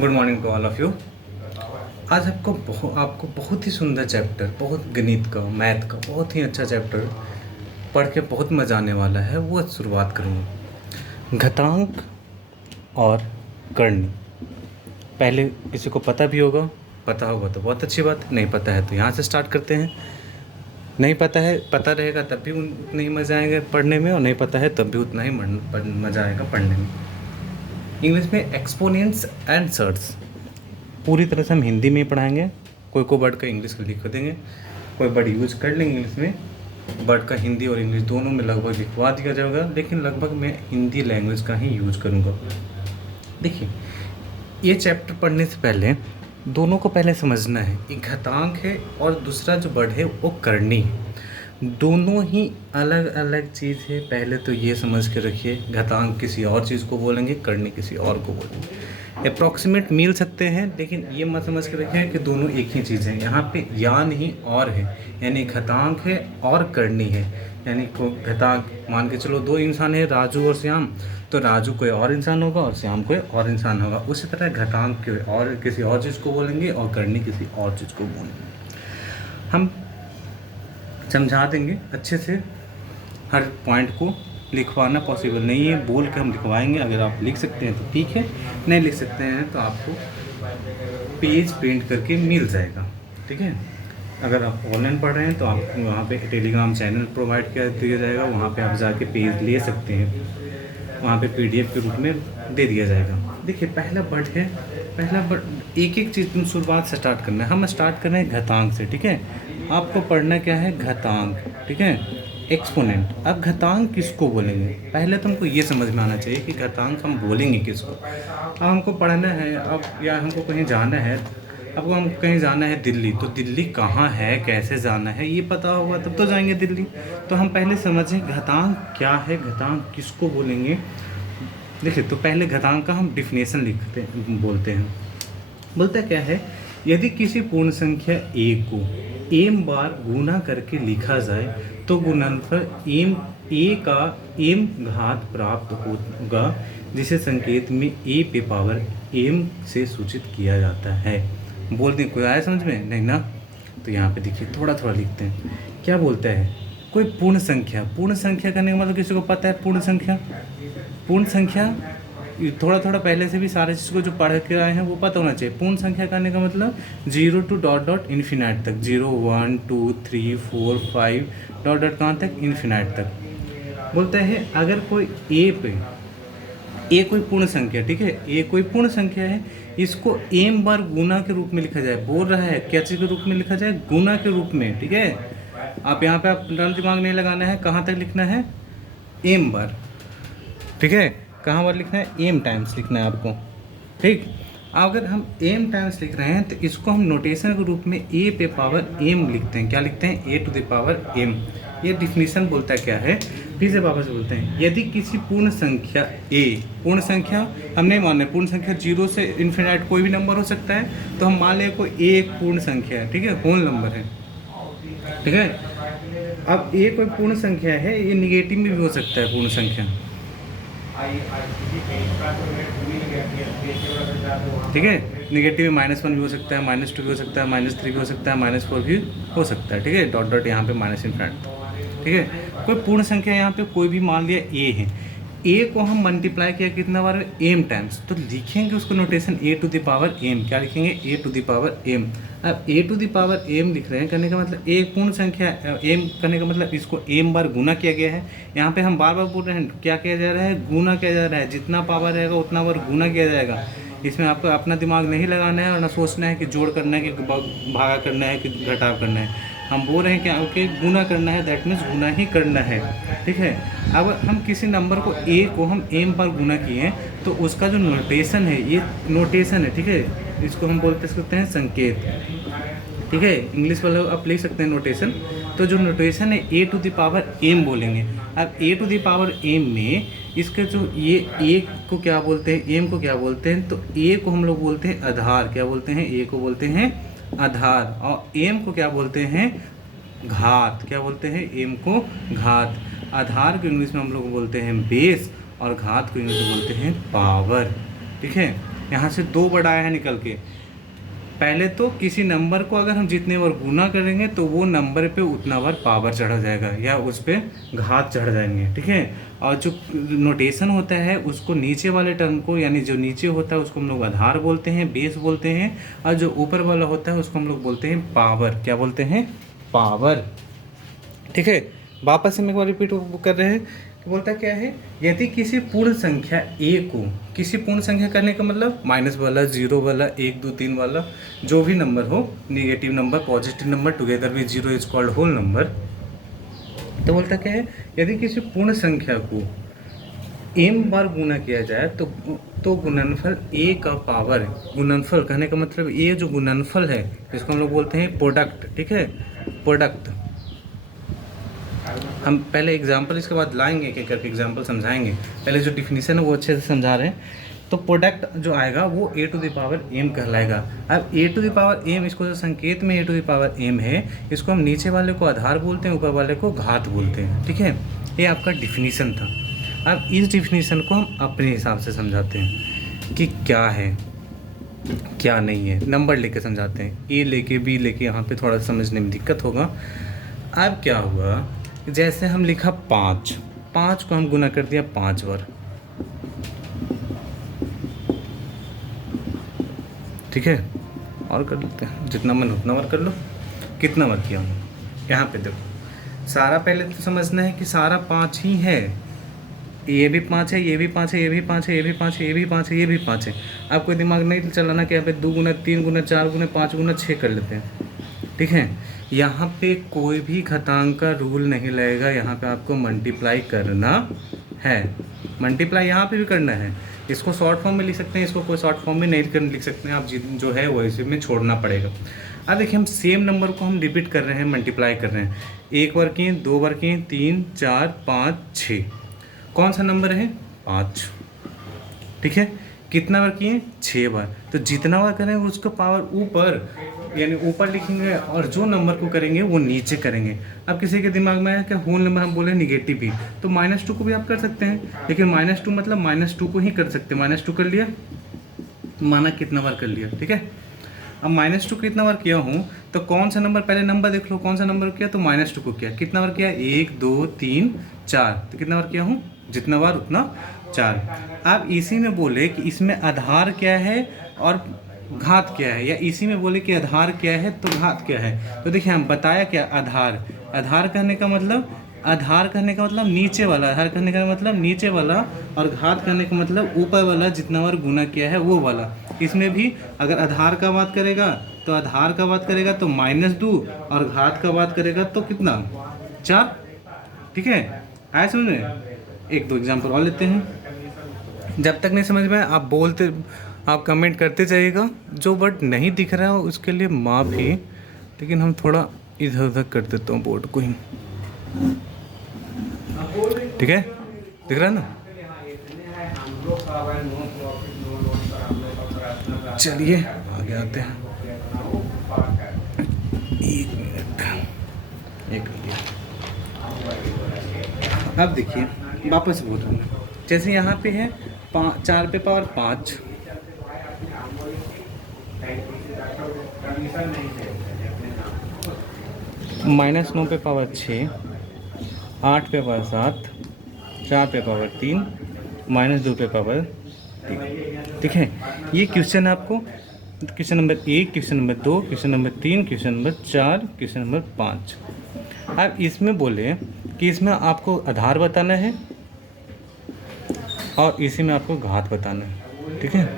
Good morning to all of you. आज आपको बहुत ही सुंदर चैप्टर, बहुत गणित का, मैथ का बहुत ही अच्छा चैप्टर पढ़ के बहुत मज़ा आने वाला है, वो शुरुआत करूँगा। घातांक और करनी। पहले किसी को पता भी होगा, पता होगा तो बहुत अच्छी बात है, नहीं पता है तो यहाँ से स्टार्ट करते हैं। नहीं पता है, पता रहेगा तब भी उतना ही मज़ा आएगा पढ़ने में, और नहीं पता है तब भी उतना ही मज़ा आएगा पढ़ने में। इंग्लिश में एक्सपोनेंट्स एंड सर्ट्स पूरी तरह से हम हिंदी में ही पढ़ाएंगे। कोई वर्ड का इंग्लिश का लिख देंगे, कोई वर्ड यूज कर लेंगे इंग्लिश में, वर्ड का हिंदी और इंग्लिश दोनों में लगभग लिखवा दिया जाएगा, लेकिन लगभग मैं हिंदी लैंग्वेज का ही यूज करूँगा। देखिए, ये चैप्टर पढ़ने से पहले दोनों को पहले समझना है। एक घातांक है और दूसरा जो वर्ड है वो करनी है। दोनों ही अलग अलग चीज़ है। पहले तो ये समझ के रखिए, घातांक किसी और चीज़ को बोलेंगे, करनी किसी और को बोलेंगे। अप्रॉक्सीमेट मिल सकते हैं, लेकिन ये मत समझ के रखिए कि दोनों एक ही चीज़ है। यहाँ पे या नहीं और है, यानी घातांक है और करनी है। यानी घातांक मान के चलो दो इंसान है, राजू और श्याम, तो राजू कोई और इंसान होगा और श्याम कोई और इंसान होगा। उसी तरह घातांक के और किसी और चीज़ को बोलेंगे और करनी किसी और चीज़ को बोलेंगे। हम समझा देंगे अच्छे से। हर पॉइंट को लिखवाना पॉसिबल नहीं है, बोल के हम लिखवाएंगे। अगर आप लिख सकते हैं तो ठीक है, नहीं लिख सकते हैं तो आपको पेज प्रिंट करके मिल जाएगा, ठीक है। अगर आप ऑनलाइन पढ़ रहे हैं तो आपको वहाँ पे टेलीग्राम चैनल प्रोवाइड कर दिया जाएगा, वहाँ पे आप जाके पेज ले सकते हैं, वहाँ पे PDF के रूप में दे दिया जाएगा। देखिए, पहला वर्ड है, पहला वर्ड एक एक चीज़ तुम शुरुआत से स्टार्ट करना है। हम स्टार्ट कर रहे हैं घातांक से, ठीक है। आपको पढ़ना क्या है, घातांक, ठीक है, एक्सपोनेंट। अब घातांक किसको बोलेंगे, पहले तुमको ये समझ में आना चाहिए कि घातांक हम बोलेंगे किसको। अब हमको पढ़ना है, अब या हमको कहीं जाना है, अब हम कहीं जाना है दिल्ली, तो दिल्ली कहाँ है, कैसे जाना है, ये पता होगा तब तो जाएंगे दिल्ली। तो हम पहले समझें घातांक क्या है, घातांक किसको बोलेंगे। देखिए, तो पहले घातांक का हम डिफिनेशन बोलते हैं। बोलता क्या है, यदि किसी पूर्ण संख्या a को m बार गुना करके लिखा जाए तो गुणनफल m a का m घात प्राप्त होगा, जिसे संकेत में a पे पावर m से सूचित किया जाता है। बोलते हैं, कोई आया समझ में? नहीं ना। तो यहाँ पे देखिए, थोड़ा थोड़ा लिखते हैं। क्या बोलता है, कोई पूर्ण संख्या, पूर्ण संख्या करने का मतलब किसी को पता है पूर्ण संख्या, पूर्ण संख्या थोड़ा थोड़ा पहले से भी सारे चीज़ को जो पढ़ के आए हैं वो पता होना चाहिए। पूर्ण संख्या करने का मतलब 0 to डॉट डॉट इन्फिनाइट तक, 0 1 2 3 4 5 डॉट डॉट कहाँ तक, इन्फिनाइट तक। बोलता है अगर कोई ए कोई पूर्ण संख्या, ठीक है, ए कोई पूर्ण संख्या है, इसको m बार गुना के रूप में लिखा जाए। बोल रहा है क्या चीज़ के रूप में लिखा जाए, गुना के रूप में, ठीक है। आप यहाँ पे आप दिमाग नहीं लगाना है, कहाँ तक लिखना है, m बार, ठीक है। कहाँ बार लिखना है, m टाइम्स लिखना है आपको, ठीक। अगर हम m टाइम्स लिख रहे हैं तो इसको हम नोटेशन के रूप में a पे पावर m लिखते हैं। क्या लिखते हैं, a to the power m। ये डिफिनीशन बोलता है क्या है, फिर से वापस बोलते हैं। यदि किसी पूर्ण संख्या a, पूर्ण संख्या हम नहीं मान रहे, पूर्ण संख्या 0 से इन्फिनाइट कोई भी नंबर हो सकता है, तो हम मान लें कोई a एक पूर्ण संख्या है, ठीक है, होल नंबर है, ठीक है। अब a कोई पूर्ण संख्या है, ये निगेटिव में भी हो सकता है पूर्ण संख्या, ठीक है। निगेटिव में -1 भी हो सकता है, -2 भी हो सकता है, -3 भी हो सकता है, -4 भी हो सकता है, ठीक है। डॉट डॉट यहाँ पे माइनस इनफिनिट, ठीक है। कोई पूर्ण संख्या यहाँ पे कोई भी मान लिया a है, a को हम मल्टीप्लाई किया कितना बार, m टाइम्स, तो लिखेंगे उसको notation a to the power m। क्या लिखेंगे, a to the power m। अब a to the power m लिख रहे हैं, करने का मतलब एक पूर्ण संख्या m करने का मतलब इसको m बार गुना किया गया है। यहाँ पे हम बार बार बोल रहे हैं क्या किया जा रहा है, गुना किया जा रहा है। जितना पावर रहेगा उतना बार गुना किया जाएगा। इसमें आपको अपना दिमाग नहीं लगाना है और ना सोचना है कि जोड़ करना है कि भागा करना है कि घटाव करना है। हम बोल रहे हैं कि ओके गुना करना है, दैट मीन्स गुना ही करना है, ठीक है। अब हम किसी नंबर को a को हम m पर गुना किए तो उसका जो नोटेशन है, ये नोटेशन है, ठीक है। इसको हम बोलते सकते हैं संकेत, ठीक है। इंग्लिश वाले आप लिख सकते हैं नोटेशन। तो जो नोटेशन है a to the power m बोलेंगे। अब a to the power m में इसके जो ये a को क्या बोलते हैं, m को क्या बोलते हैं, तो a को हम लोग बोलते हैं आधार। क्या बोलते हैं, a को बोलते हैं आधार, और m को क्या बोलते हैं, घात। क्या बोलते हैं, m को घात। आधार को इंग्लिश में हम लोग बोलते हैं बेस और घात को इंग्लिश में बोलते हैं पावर, ठीक है। यहाँ से 2 वर्ड आया है निकल के। पहले तो किसी नंबर को अगर हम जितने बार गुना करेंगे तो वो नंबर पे उतना बार पावर चढ़ा जाएगा या उस पर घात चढ़ जाएंगे, ठीक है। और जो नोटेशन होता है उसको नीचे वाले टर्म को, यानी जो नीचे होता है उसको हम लोग आधार बोलते हैं, बेस बोलते हैं, और जो ऊपर वाला होता है उसको हम लोग बोलते हैं पावर। क्या बोलते हैं? पावर, ठीक है। वापस से मैं एक बार रिपीट कर रहे हैं, बोलता क्या है, यदि किसी पूर्ण संख्या ए को, किसी पूर्ण संख्या करने का मतलब माइनस वाला, जीरो वाला, 1 2 3 वाला जो भी नंबर हो, negative number positive number together with zero is called whole number. तो बोलता क्या है, यदि किसी पूर्ण संख्या को m बार गुना किया जाए तो गुणनफल a का पावर, गुणनफल कहने का मतलब ये जो गुणनफल है इसको हम लोग बोलते हैं प्रोडक्ट, ठीक है, प्रोडक्ट। हम पहले एग्जाम्पल इसके बाद लाएंगे, एक करके एग्जाम्पल समझाएंगे। पहले जो डिफिनीशन है वो अच्छे से समझा रहे हैं। तो प्रोडक्ट जो आएगा वो a to the power m कहलाएगा। अब a to the power m, इसको जो संकेत में a to the power m है, इसको हम नीचे वाले को आधार बोलते हैं, ऊपर वाले को घात बोलते हैं, ठीक है। ये आपका डिफिनीशन था। अब इस डिफिनीशन को हम अपने हिसाब से समझाते हैं कि क्या है क्या नहीं है, नंबर लेके समझाते हैं। a लेके b लेके यहाँ पे थोड़ा समझने में दिक्कत होगा। अब क्या हुआ, जैसे हम लिखा 5 को हम गुना कर दिया 5 बार, ठीक है। और कर लेते हैं, जितना मन उतना बार कर लो। कितना बार किया हूँ यहाँ पे देखो, सारा पहले तो समझना है कि सारा 5 ही है। ये भी 5 है, ये भी 5 है, ये भी 5 है, ये भी 5 है, ये भी 5 है, ये भी 5 है। आपको दिमाग नहीं चलाना कि यहाँ पे 2 गुना 3 गुना 4 गुना 5 गुना 6 कर लेते हैं, ठीक है। यहाँ पे कोई भी घातांक का रूल नहीं लगेगा, यहाँ पे आपको मल्टीप्लाई करना है। मल्टीप्लाई यहाँ पे भी करना है। इसको शॉर्ट फॉर्म में लिख सकते हैं, इसको कोई शॉर्ट फॉर्म में नहीं लिख सकते हैं, आप जो है वो इसी में छोड़ना पड़ेगा। अब देखिए, हम सेम नंबर को हम रिपीट कर रहे हैं, मल्टीप्लाई कर रहे हैं। 1 बार किए, 2 बार किए, 3 4 5 6। कौन सा नंबर है? 5, ठीक है। कितना बार किए? 6 बार। तो जितना बार करेंगे उसको पावर ऊपर, यानी ऊपर लिखेंगे, और जो नंबर को करेंगे वो नीचे करेंगे। अब किसी के दिमाग में है कि होल नंबर हम बोले नेगेटिव भी, तो -2 को भी आप कर सकते हैं, लेकिन -2 मतलब -2 को ही कर सकते हैं। -2 कर लिया, माना कितना बार कर लिया, ठीक है। अब -2 कितना बार किया हूँ तो कौन सा नंबर, पहले नंबर देख लो, कौन सा नंबर किया, तो -2 को किया। कितना बार किया? 1 2 3 4। तो कितना बार किया हूँ? जितना बार उतना 4। अब इसी में बोले कि इसमें आधार क्या है और घात क्या है, या इसी में बोले कि आधार क्या है तो घात क्या है। तो देखिए, हम बताया क्या, आधार कहने का मतलब, नीचे वाला, आधार कहने का मतलब नीचे वाला, और घात करने का मतलब ऊपर वाला, जितना बार गुना किया है वो वाला। इसमें भी अगर आधार का बात करेगा तो -2, और घात का बात करेगा तो कितना? 4, ठीक है। आया समझ में? 1 2 एग्जाम्पल और लेते हैं। जब तक नहीं समझ में आप कमेंट करते जाइएगा। जो वर्ड नहीं दिख रहा है उसके लिए माफ़ी, लेकिन हम थोड़ा इधर उधर कर देता हूँ बोर्ड को ही, ठीक है। दिख रहा है ना? चलिए आगे आते हैं। 1 मिनट, अब देखिए, वापस बोल रहा हूँ। जैसे यहाँ पे है 4 पे पावर 5, -9 पे पावर 6, 8 पे पावर 7, 4 पे पावर 3, -2 पे पावर 3, ठीक है। ये क्वेश्चन आपको question number 1, question number 2, question number 3, question number 4, question number 5। अब इसमें बोले कि इसमें आपको आधार बताना है और इसी में आपको घात बताना है, ठीक है।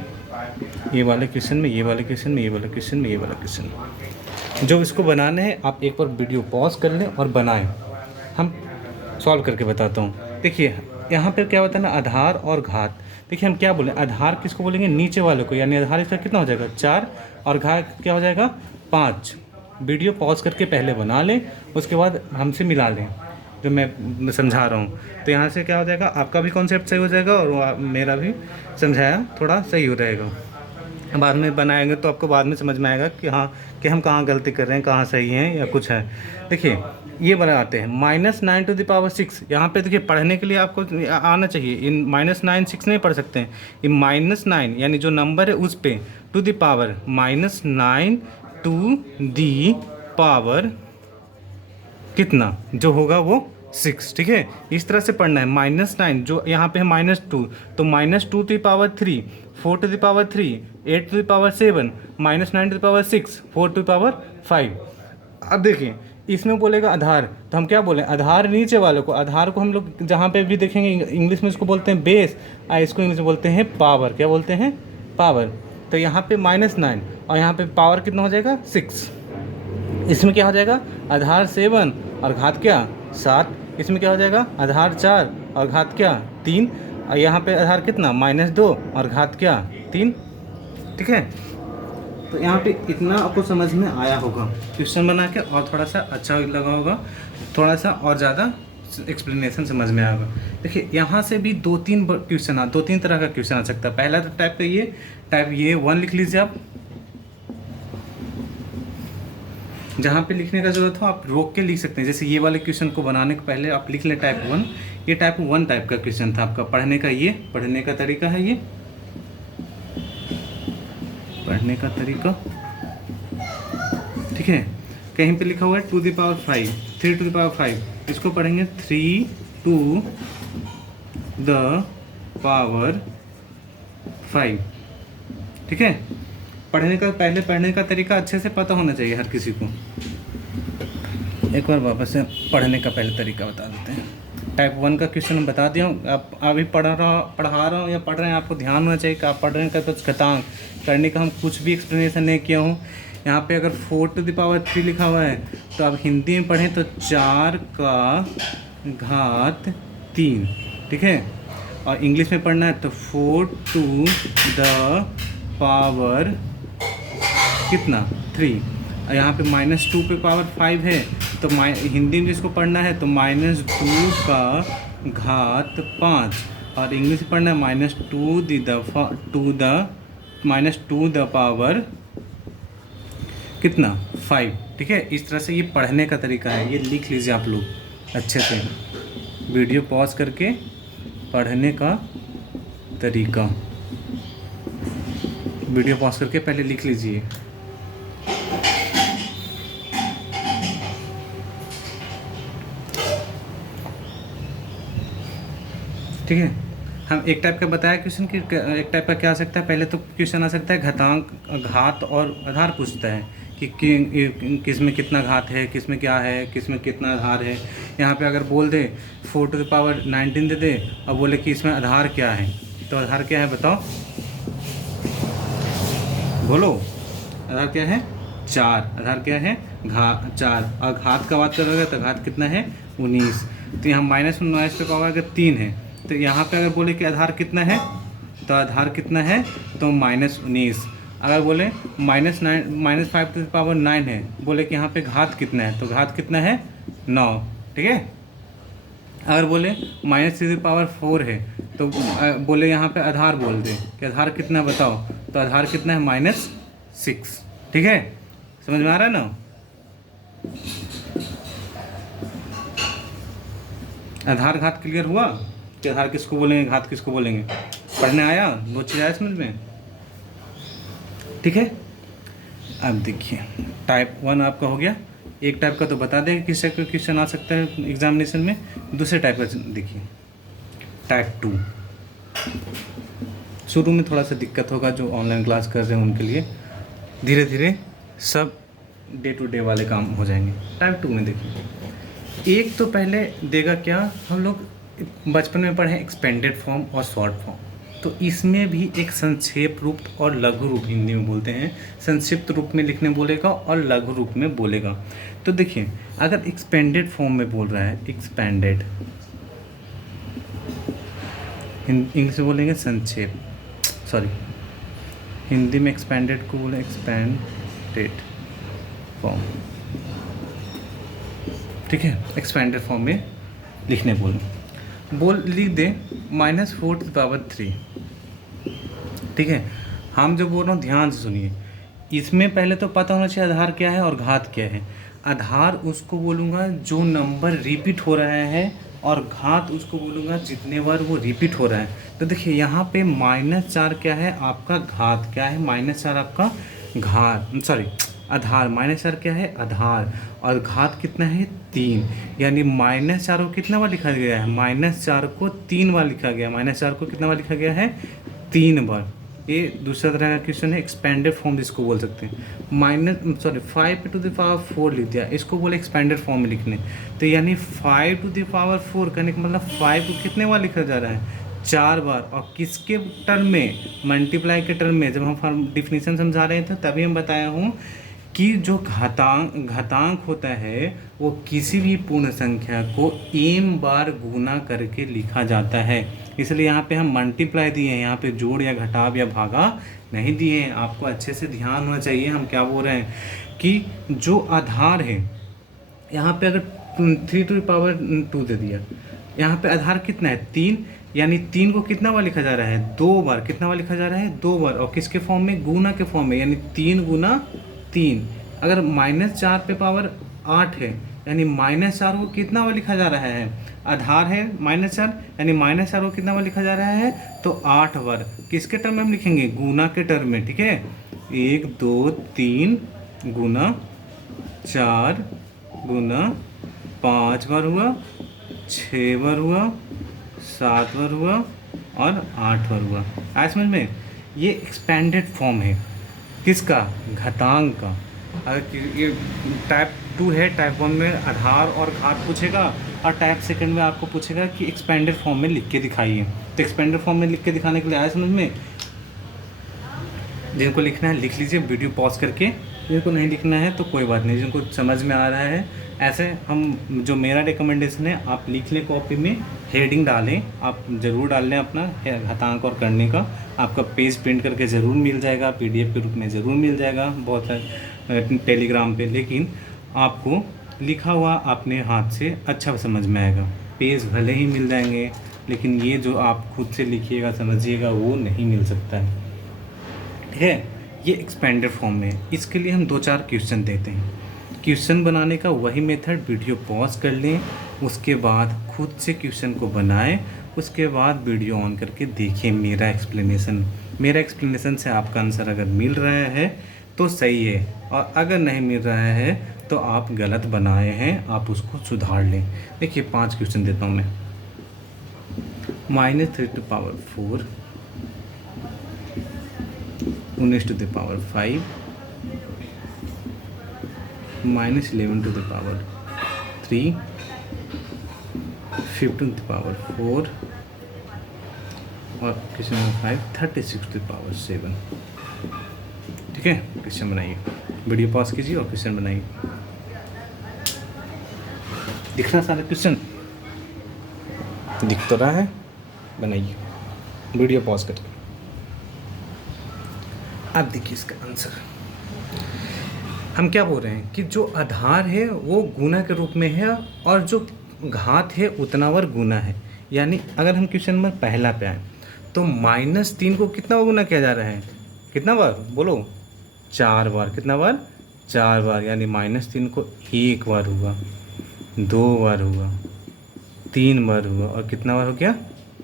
ये वाले क्वेश्चन में, ये वाले क्वेश्चन में, ये वाले क्वेश्चन में, ये वाला क्वेश्चन। जो इसको बनाना है आप एक बार वीडियो पॉज कर लें और बनाएं, हम सॉल्व करके बताता हूँ। देखिए यहाँ पर क्या बताना, आधार और घात। देखिए हम क्या बोलें, आधार किसको बोलेंगे? नीचे वाले को, यानी आधार इसका कितना हो जाएगा? 4, और घात क्या हो जाएगा? 5। वीडियो पॉज करके पहले बना लें, उसके बाद हमसे मिला लें जो मैं समझा रहा हूँ। तो यहाँ से क्या हो जाएगा, आपका भी कॉन्सेप्ट सही हो जाएगा और मेरा भी समझाया थोड़ा सही हो जाएगा। बाद में बनाएंगे तो आपको बाद में समझ में आएगा कि हाँ, कि हम कहाँ गलती कर रहे हैं, कहाँ सही हैं या कुछ है। देखिए ये बनाते हैं -9⁶। यहाँ पे देखिए पढ़ने के लिए आपको आना चाहिए। इन -9 6 नहीं पढ़ सकते हैं, ये -9 यानी जो नंबर है उस पे to the power -9 to the power कितना जो होगा वो 6। ठीक है, इस तरह से पढ़ना है। -9 जो यहाँ पे है -2, तो -2 to the power 3, 4 to the power 3, 8 to the power 7, -9 to the power 6, 4 to the power 5। अब देखिए इसमें बोलेगा आधार, तो हम क्या बोलें, आधार नीचे वाले को, आधार को हम लोग जहाँ पे भी देखेंगे इंग्लिश में इसको बोलते हैं बेस, इसको इंग्लिश में बोलते हैं पावर। क्या बोलते हैं, पावर। तो यहाँ पे -9 और यहाँ पे पावर कितना हो जाएगा 6। इसमें क्या हो जाएगा, आधार 7 और घात क्या 7। इसमें क्या हो जाएगा, आधार 4 और घात क्या 3। और यहाँ पे आधार कितना -2 और घात क्या 3। ठीक है, तो यहाँ पे इतना आपको समझ में आया होगा क्वेश्चन बना के, और थोड़ा सा अच्छा लगा होगा, थोड़ा सा और ज़्यादा एक्सप्लेनेशन समझ में आएगा। देखिए यहाँ से भी 2-3 क्वेश्चन 2-3 तरह का क्वेश्चन आ सकता है। पहला टाइप का ये टाइप 1 लिख लीजिए आप, जहाँ पे लिखने का ज़रूरत हो आप रोक के लिख सकते हैं। जैसे ये वाले क्वेश्चन को बनाने के पहले आप लिख लें टाइप 1। ये टाइप 1 टाइप का क्वेश्चन था आपका पढ़ने का। ये पढ़ने का तरीका है, ये पढ़ने का तरीका। ठीक है, कहीं पे लिखा हुआ है 2 the power 5, 3 to the power 5। इसको पढ़ेंगे 3 टू द पावर 5। ठीक है, पढ़ने का पहले पढ़ने का तरीका अच्छे से पता होना चाहिए हर किसी को। एक बार वापस से पढ़ने का पहले तरीका बता देते हैं। टाइप 1 का क्वेश्चन हम बता दिया हूँ। आप अभी पढ़ा रहा हूँ या पढ़ रहे हैं, आपको ध्यान होना चाहिए कि आप पढ़ रहे हैं तो घातांक करने का हम कुछ भी एक्सप्लेनेशन नहीं किया हूँ। यहाँ पे अगर 4 टू द पावर 3 लिखा हुआ है तो आप हिंदी में पढ़ें तो 4 का घात 3। ठीक है, और इंग्लिश में पढ़ना है तो 4 टू द पावर कितना 3। और यहाँ पे -2 पे पावर 5 है तो हिंदी में जिसको पढ़ना है तो -2 का घात 5, और इंग्लिश में पढ़ना है -2 द पावर कितना 5। ठीक है, इस तरह से ये पढ़ने का तरीका है। ये लिख लीजिए आप लोग अच्छे से, वीडियो पॉज करके पढ़ने का तरीका, वीडियो पॉज करके पहले लिख लीजिए। ठीक है, हम एक टाइप का बताया क्वेश्चन कि एक टाइप का क्या आ सकता है। पहले तो क्वेश्चन आ सकता है घातांक, घात और आधार पूछता है कि किस में कितना घात है, किस में क्या है, किस में कितना आधार है। यहाँ पे अगर बोल दे 4 टू द पावर 19 दे दे और बोले कि इसमें आधार क्या है, तो आधार क्या है बताओ, बोलो आधार क्या है 4। आधार क्या है 4, और घात का बात करोगे तो घात कितना है 19। तो यहाँ -19 पे पावर अगर 3 है तो यहाँ पे अगर बोले कि आधार कितना है तो आधार कितना है तो -19। अगर बोले -5 टू द पावर 9 है, बोले कि यहाँ पे घात कितना है तो घात कितना है 9। ठीक है, अगर बोले -3 टू द पावर 4 है तो बोले यहाँ पे आधार बोल दे कि आधार कितना बताओ, तो आधार कितना है -6। ठीक है, समझ में आ रहा है ना। आधार घात क्लियर हुआ कि आधार किसको बोलेंगे, घात किसको बोलेंगे, पढ़ने आया, वो चीज़ आया समझ में। ठीक है, अब देखिए टाइप 1 आपका हो गया। एक टाइप का तो बता दें किस टाइप का क्वेश्चन आ सकता है एग्जामिनेशन में। दूसरे टाइप का देखिए टाइप 2। शुरू में थोड़ा सा दिक्कत होगा, जो ऑनलाइन क्लास कर रहे हैं उनके लिए, धीरे धीरे सब डे टू डे वाले काम हो जाएंगे। टाइप 2 में देखिए, एक तो पहले देगा क्या, हम लोग बचपन में पढ़े एक्सपेंडेड फॉर्म और शॉर्ट फॉर्म, तो इसमें भी एक संक्षेप रूप और लघु रूप हिंदी में बोलते हैं। संक्षिप्त रूप में लिखने बोलेगा और लघु रूप में बोलेगा। तो देखिए अगर एक्सपेंडेड फॉर्म में बोल रहा है, एक्सपेंडेड, इंग्लिश में बोलेंगे संक्षेप, सॉरी हिंदी में एक्सपेंडेड को बोले एक्सपेंडेड फॉर्म। ठीक है, एक्सपेंडेड फॉर्म में लिखने लिख दे -4 टू द पावर 3। ठीक है, हम जो बोल रहा हूँ ध्यान से सुनिए। इसमें पहले तो पता होना चाहिए आधार क्या है और घात क्या है। आधार उसको बोलूँगा जो नंबर रिपीट हो रहा है, और घात उसको बोलूँगा जितने बार वो रिपीट हो रहा है। तो देखिए यहाँ पे -4 क्या है आपका घात, क्या है -4 आपका घात, सॉरी आधार, -4 क्या है आधार, और घात कितना है 3। यानी -4 को कितना बार लिखा गया है, -4 को 3 बार लिखा गया, -4 को कितना बार लिखा गया है 3 बार। ये दूसरा तरह का क्वेश्चन है, एक्सपेंडेड फॉर्म जिसको बोल सकते हैं। 5 लिख दिया, इसको बोले एक्सपेंडेड फॉर्म में लिखने। तो यानी 5 करने का मतलब 5 को कितने बार लिखा जा रहा है 4 बार। और किसके टर्म में, मल्टीप्लाई के टर्म में। जब हम डिफिनीशन समझा रहे थे तभी हम बताया हूँ कि जो घातांक होता है वो किसी भी पूर्ण संख्या को m बार गुना करके लिखा जाता है। इसलिए यहाँ पे हम मल्टीप्लाई दिए हैं, यहाँ पे जोड़ या घटाव या भागा नहीं दिए हैं। आपको अच्छे से ध्यान होना चाहिए हम क्या बोल रहे हैं कि जो आधार है, यहाँ पे अगर 3 दे दिया, यहाँ पे आधार कितना है 3, यानी 3 को कितना बार लिखा जा रहा है 2 बार। कितना बार लिखा जा रहा है 2 बार, और किसके फॉर्म में, गुना के फॉर्म में, यानी 3 गुना 3। अगर -4 पे पावर 8 है, यानी -4 को कितना बार लिखा जा रहा है, आधार है -4, यानी -4 को कितना बार लिखा जा रहा है तो 8 बार। किसके टर्म में हम लिखेंगे, गुना के टर्म में, ठीक है। 1 2 3 गुना 4 गुना 5 बार हुआ, 6 बार हुआ, 7 बार हुआ और 8 बार हुआ। आज समझ में, ये एक्सपेंडेड फॉर्म है किसका, घातांक का। अगर ये टाइप 2 है, टाइप 1 में आधार और घात पूछेगा, और टाइप सेकंड में आपको पूछेगा कि एक्सपेंडेड फॉर्म में लिख के दिखाइए। तो एक्सपेंडेड फॉर्म में लिख के दिखाने के लिए आया समझ में। जिनको लिखना है लिख लीजिए वीडियो पॉज करके, जिनको नहीं लिखना है तो कोई बात नहीं, जिनको समझ में आ रहा है ऐसे हम, जो मेरा रिकमेंडेशन है आप लिख लें कॉपी में, हेडिंग डालें, आप ज़रूर डाल लें अपना घातांक और करने का। आपका पेज प्रिंट करके ज़रूर मिल जाएगा, PDF के रूप में ज़रूर मिल जाएगा बहुत सारे टेलीग्राम पे, लेकिन आपको लिखा हुआ अपने हाथ से अच्छा समझ में आएगा। पेज भले ही मिल जाएंगे, लेकिन ये जो आप खुद से लिखिएगा समझिएगा वो नहीं मिल सकता है, ठीक है। ये एक्सपेंडेड फॉर्म में, इसके लिए हम 2-4 क्वेश्चन देते हैं। क्वेश्चन बनाने का वही मेथड, वीडियो पॉज कर लें, उसके बाद खुद से क्वेश्चन को बनाएं, उसके बाद वीडियो ऑन करके देखें मेरा एक्सप्लेनेशन से आपका आंसर अगर मिल रहा है तो सही है, और अगर नहीं मिल रहा है तो आप गलत बनाए हैं, आप उसको सुधार लें। देखिए 5 क्वेश्चन देता हूँ मैं। -3⁴, 19⁵, -11⁵, 15⁴, और क्वेश्चन नंबर 5 36⁻7। ठीक है, क्वेश्चन बनाइए, वीडियो पॉज कीजिए और क्वेश्चन बनाइए। दिखना सारा क्वेश्चन दिख तो रहा है, बनाइए वीडियो पॉज करके। अब देखिए इसका आंसर, हम क्या बोल रहे हैं कि जो आधार है वो गुना के रूप में है, और जो घात है उतना बार गुना है। यानी अगर हम क्वेश्चन नंबर पहला पे आए तो -3 को कितना बार गुना किया जा रहा है, कितना बार बोलो, 4 बार। कितना बार, 4 बार। यानी -3 को 1 बार हुआ, 2 बार हुआ, 3 बार हुआ, और कितना बार हो गया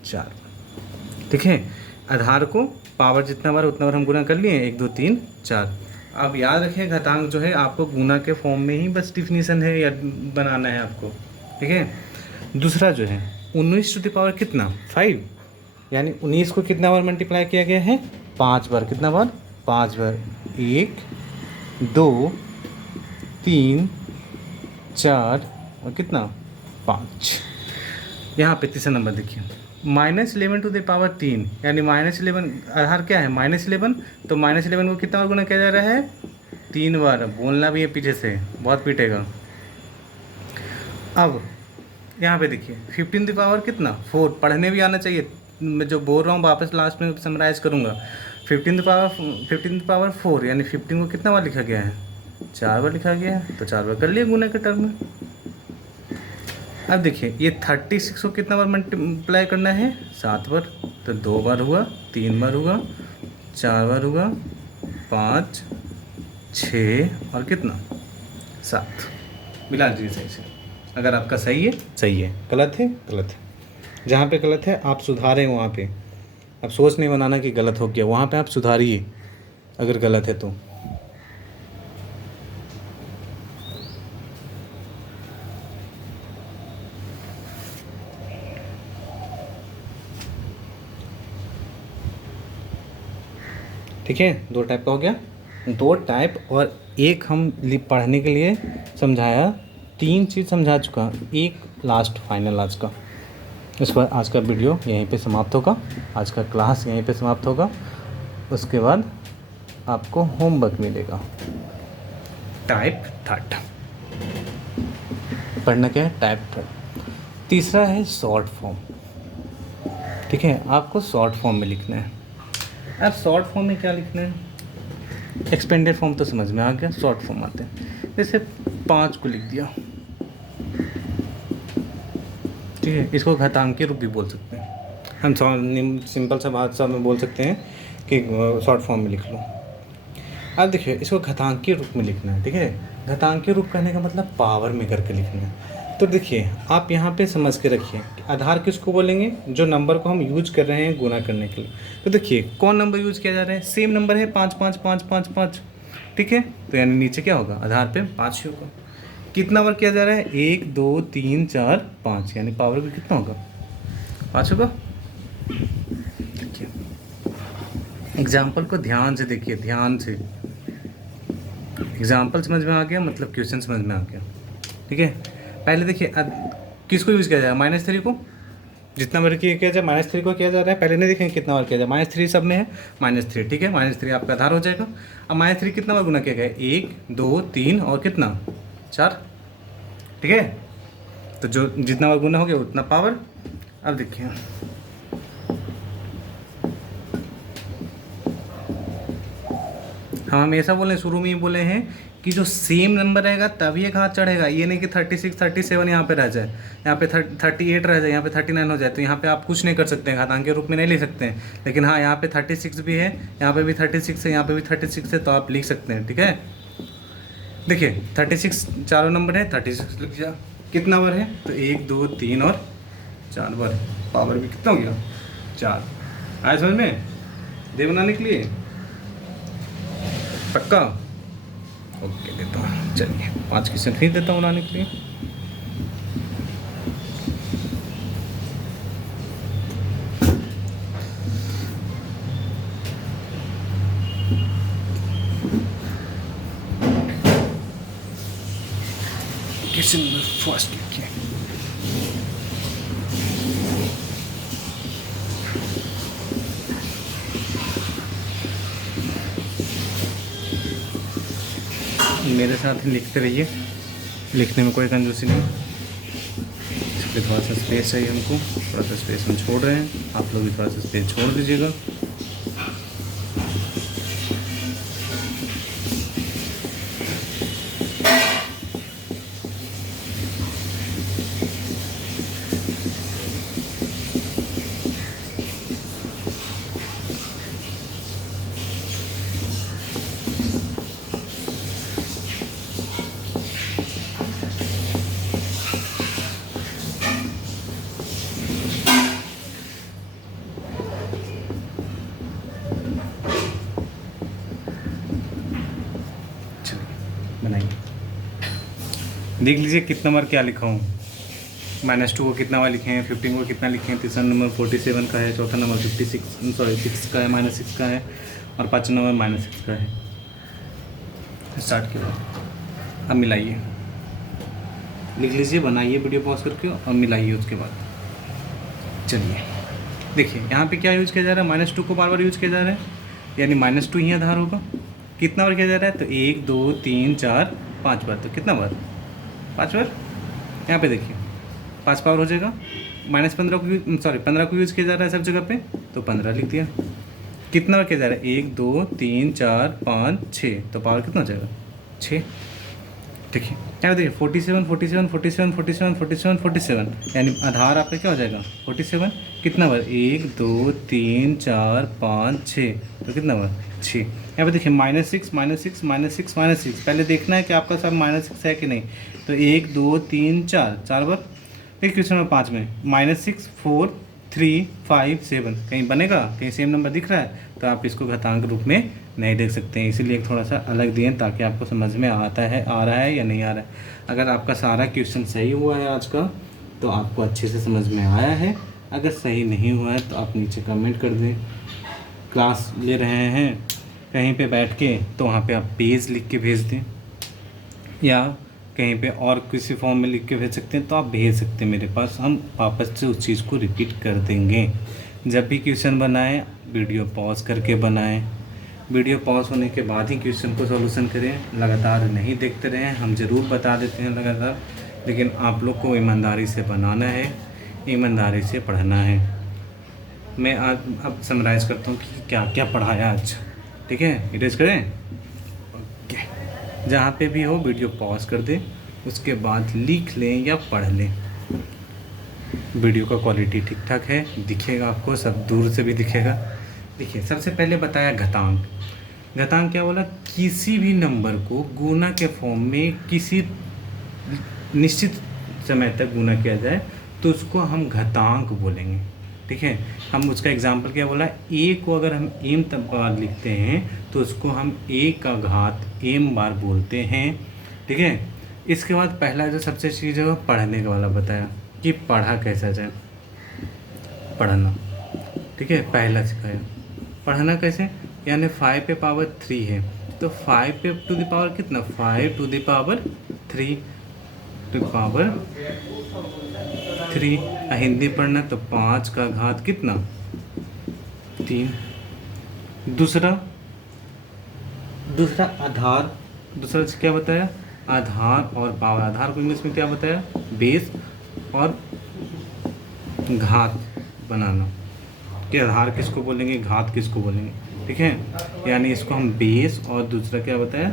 4 बार। ठीक है, आधार को पावर जितना बार उतना बार हम गुना कर लिए, 1 2 3 4। अब याद रखें घातांक जो है आपको गुना के फॉर्म में ही बस डिफिनीशन है या बनाना है आपको, ठीक है। दूसरा जो है 19⁵ कितना 5, यानी 19 को कितना बार मल्टीप्लाई किया गया है 5 बार। कितना बार, 5 बार। 1 2 3 4 और कितना 5। यहाँ पे तीसरा नंबर देखिए, -11⁵, यानी -11 आधार क्या है -11, तो -11 को कितना बार गुना किया जा रहा है 3 बार। बोलना भी है पीछे से, बहुत पीटेगा। अब यहाँ पे देखिए 15⁵ कितना 4, पढ़ने भी आना चाहिए, मैं जो बोल रहा हूँ वापस लास्ट में समराइज़ करूँगा। 15⁴, यानी 15 को कितना बार लिखा गया है 4 बार लिखा गया है, तो 4 बार कर लिए गुना के टर्म में। अब देखिए ये 36 को कितना बार मल्टीप्लाई करना है 7 बार, तो 2 बार हुआ, 3 बार हुआ, 4 बार होगा 5, 6 और कितना 7। मिला लीजिए सही से। अगर आपका सही है सही है, गलत है गलत है। जहाँ पे गलत है आप सुधारें, वहाँ पे आप सोच नहीं बनाना कि गलत हो गया, वहाँ पे आप सुधारिए अगर गलत है तो। ठीक है, 2 टाइप का हो गया। 2 टाइप और एक हम पढ़ने के लिए समझाया, 3 चीज़ समझा चुका, एक लास्ट फाइनल आज का। इस पर आज का वीडियो यहीं पे समाप्त होगा, आज का क्लास यहीं पे समाप्त होगा। उसके बाद आपको होमवर्क मिलेगा टाइप थर्ड। पढ़ना क्या है? Type third. तीसरा है शॉर्ट फॉर्म। ठीक है, आपको शॉर्ट फॉर्म में लिखना है। अब शॉर्ट फॉर्म में क्या लिखना है? एक्सपेंडेड फॉर्म तो समझ में आ गया, शॉर्ट फॉर्म आते हैं। जैसे 5 को लिख दिया, ठीक है, इसको घातांकीय रूप भी बोल सकते हैं हम। सिंपल सा भाषा में बोल सकते हैं कि शॉर्ट फॉर्म में लिख लो। अब देखिए, इसको घातांकीय रूप में लिखना है। ठीक है, घातांकीय रूप कहने का मतलब पावर में करके लिखना है। तो देखिए, आप यहाँ पे समझ के रखिए, आधार किसको बोलेंगे? जो नंबर को हम यूज कर रहे हैं गुना करने के लिए। तो देखिए, कौन नंबर यूज किया जा रहा है? सेम नंबर है 5 5 5 5 5। ठीक है, तो यानी नीचे क्या होगा? आधार पे 5 ही होगा। कितना बार किया जा रहा है? 1 2 3 4 5, यानी पावर भी कितना होगा? 5 होगा। देखिए, एग्जाम्पल को ध्यान से देखिए, ध्यान से। एग्जाम्पल समझ में आ गया मतलब क्वेश्चन समझ में आ गया। ठीक है, पहले देखिए किसको यूज़ किया जाए? -3 को। जितना बार किया जाए -3 को किया जा रहा है। पहले नहीं देखेंगे कितना बार किया जाए। -3 सब में है, -3। ठीक है, -3 आपका आधार हो जाएगा। अब -3 कितना बार गुना किया गया? 1 2 3 और कितना 4। ठीक है, तो जो जितना बार गुना हो गया उतना पावर। अब देखिए, हम हमेशा बोले, शुरू में ही बोले हैं कि जो सेम नंबर रहेगा तभी एक हाथ चढ़ेगा। ये नहीं कि 36 37 यहाँ पे रह जाए, यहाँ पे 38 रह जाए, यहाँ पे 39 हो जाए। तो यहाँ पे आप कुछ नहीं कर सकते हैं, घातांक के रूप में नहीं लिख सकते हैं। लेकिन हाँ, यहाँ पे 36 भी है, यहाँ पे भी 36 है, यहाँ पे भी 36 है, तो आप लिख सकते हैं। ठीक है, देखिए 36 चारों नंबर है, 36 लिख दिया। कितना बार है? तो 1 2 3 और 4 बार। पावर भी कितना हो गया? 4। आया समझ में? दे बनाने के लिए पक्का? ओके, देता हूँ। चलिए 5 क्वेश्चन फिर देता हूँ बनाने के लिए। क्वेश्चन नंबर फर्स्ट लिखिए। मेरे साथ ही लिखते रहिए, लिखने में कोई कंजूसी नहीं। इसके थोड़ा सा स्पेस चाहिए हमको, थोड़ा सा स्पेस हम छोड़ रहे हैं, आप लोग भी थोड़ा सा स्पेस छोड़ दीजिएगा। बनाइए, देख लीजिए कितना बार क्या लिखा हूँ। -2 को कितना बार लिखे हैं, 15 को कितना लिखे हैं, तीसरा नंबर 47 का है, चौथा नंबर 6 का है, -6 का है, और पाँचवा नंबर -6 का है। स्टार्ट किया, अब मिलाइए, लिख लीजिए, बनाइए वीडियो पॉज करके और मिलाइए उसके बाद। चलिए देखिए, यहाँ पे क्या यूज़ किया जा रहा है? -2 को बार बार यूज़ किया जा रहा है, यानी -2 ही आधार होगा। कितना बार किया जा रहा है? तो 1 2 3 4 5 बार। तो कितना बार? 5 बार। यहाँ पे देखिए 5 पावर हो जाएगा। -15 को 15 को यूज़ किया जा रहा है सब जगह पे, तो 15 लिख दिया। कितना बार किया जा रहा है? 1 2 3 4 5 6, तो पावर कितना हो जाएगा? 6। देखिए क्या देखिए, 47 47 47 47 47 47, यानी आधार आपका क्या हो जाएगा? 47। कितना बार, 1 2 3 4 5 6, तो कितना बार 6। यहाँ पे देखिए -6 -6 -6 -6, पहले देखना है कि आपका सब -6 है कि नहीं। तो 1 2 3 4, 4 बार। फिर क्वेश्चन नंबर 5 में -6 4 3 5 7, कहीं बनेगा, कहीं सेम नंबर दिख रहा है, तो आप इसको घातांक रूप में नहीं देख सकते हैं, इसीलिए थोड़ा सा अलग दिए ताकि आपको समझ में आ रहा है या नहीं आ रहा है। अगर आपका सारा क्वेश्चन सही हुआ है आज का, तो आपको अच्छे से समझ में आया है। अगर सही नहीं हुआ है तो आप नीचे कमेंट कर दें। क्लास ले रहे हैं कहीं पे बैठ के, तो वहाँ पे आप पेज लिख के भेज दें, या कहीं पे और किसी फॉर्म में लिख के भेज सकते हैं, तो आप भेज सकते हैं मेरे पास, हम वापस से उस चीज़ को रिपीट कर देंगे। जब भी क्वेश्चन बनाएं वीडियो पॉज करके बनाएं, वीडियो पॉज होने के बाद ही क्वेश्चन को सॉल्यूशन करें, लगातार नहीं देखते रहें। हम ज़रूर बता देते हैं लगातार, लेकिन आप लोग को ईमानदारी से बनाना है, ईमानदारी से पढ़ना है। मैं आज अब समराइज़ करता हूँ कि क्या क्या पढ़ाया आज, ठीक है। इरेज करें, ओके। जहाँ पे भी हो वीडियो पॉज कर दें, उसके बाद लिख लें या पढ़ लें। वीडियो का क्वालिटी ठीक ठाक है, दिखेगा आपको, सब दूर से भी दिखेगा। देखिए सबसे पहले बताया घातांक। घातांक क्या बोला, किसी भी नंबर को गुना के फॉर्म में किसी निश्चित समय तक गुना किया जाए तो उसको हम घातांक बोलेंगे, ठीक है। हम उसका एग्जांपल क्या बोला, a को अगर हम m तब बार लिखते हैं तो उसको हम a का घात m बार बोलते हैं, ठीक है। इसके बाद पहला जो सबसे चीज़ है वो पढ़ने का वाला बताया कि पढ़ा कैसा जाए, पढ़ना, ठीक है। पहला सिखाया पढ़ना कैसे, यानी 5 पे पावर 3 है, तो 5 पे टू द पावर कितना, 5 to the power 3 to power 3। Hindi पढ़ना तो 5 का घात कितना, 3। दूसरा आधार, दूसरा क्या बताया, आधार और पावर। आधार को इंग्लिश में क्या बताया, बेस, और घात बनाना कि आधार किसको बोलेंगे, घात किसको बोलेंगे, ठीक है। यानी इसको हम बेस, और दूसरा क्या बताया,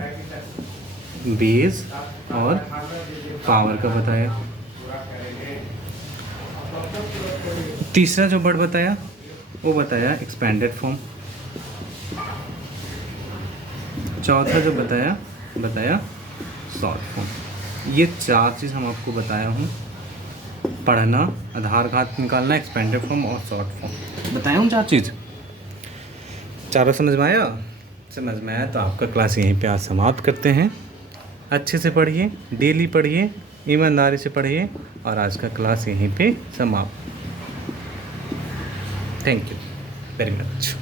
बेस और पावर का बताया। तीसरा जो वर्ड बताया वो बताया एक्सपेंडेड फॉर्म। चौथा जो बताया शॉर्ट फॉर्म। ये 4 चीज़ हम आपको बताया हूँ, पढ़ना, आधार घात निकालना, एक्सपेंडेड फॉर्म और शॉर्ट फॉर्म बताया हूँ। 4 चीज़, चारों समझ में आया? समझ में आया तो आपका क्लास यहीं पे आज समाप्त करते हैं। अच्छे से पढ़िए, डेली पढ़िए, ईमानदारी से पढ़िए, और आज का क्लास यहीं पे समाप्त। Thank you very much.